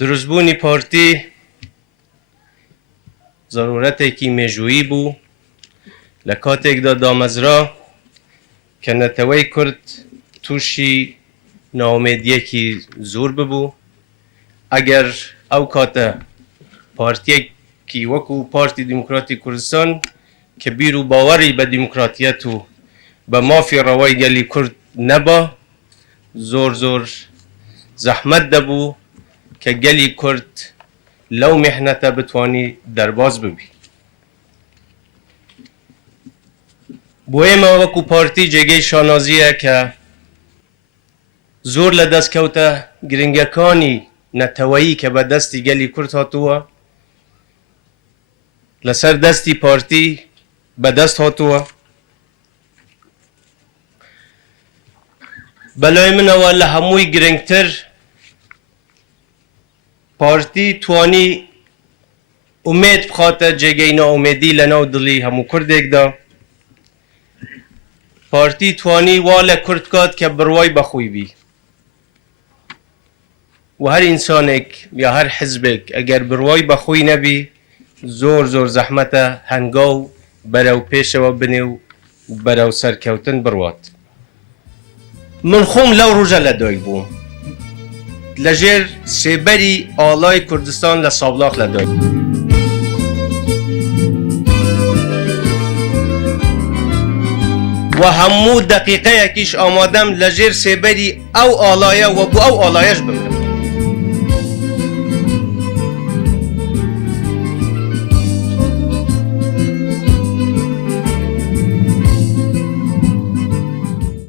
دروزبوونی پارتی ضرورەتێکی مێژوویی بوو لە کاتێکدا دامەزرا کە نەتەوەی کورد تووشی ناومێدیەکی زۆر ببوو. ئەگەر ئەو کاتە پارتیەکی وەکو پارتی دیموکراتی کوردستان کە بیر و باوەڕی بە دیموکراتیەت و بە مافی ڕەوای گەلی کورد نەبا، زۆر زۆر زەحمەت دەبوو کە گەلی کورد لەو میحنەتە بتوانی دەرباز ببی. بۆ ئێمە وەکو پارتی جێگەی شانازیە کە زۆر لە دەستکەوتە گرنگەکانی نەتەوەیی کە بە دەستی گەلی کورد هاتووە لەسەر دەستی پارتی بەدەست هاتووە. بەلای منەوە لە هەمووی گرنگتر پارتی توانی ئومێد بخاتە جێگەی ناومێدی لە ناو دڵی هەموو کوردێکدا. پارتی توانی وا لە کورد کات کە بڕوای بەخۆی بی و هەر ئینسانێک یا هەر حزبێک ئەگەر بڕوای بەخۆی نەبی زۆر زۆر زەحمەتە هەنگاو بەرەو پێشەوە بنێ و بەرەو سەرکەوتن بڕوات. من خۆم لەو ڕۆژە لەدایک بووم لەژێر سێبەری ئاڵای کوردستان لە سابلاغ لەدایک بووم. و هەموو دەقیقەیەکیش ئامادەم لەژێر سێبەری ئەو ئاڵایە و بۆ ئەو ئاڵایەش بمرم.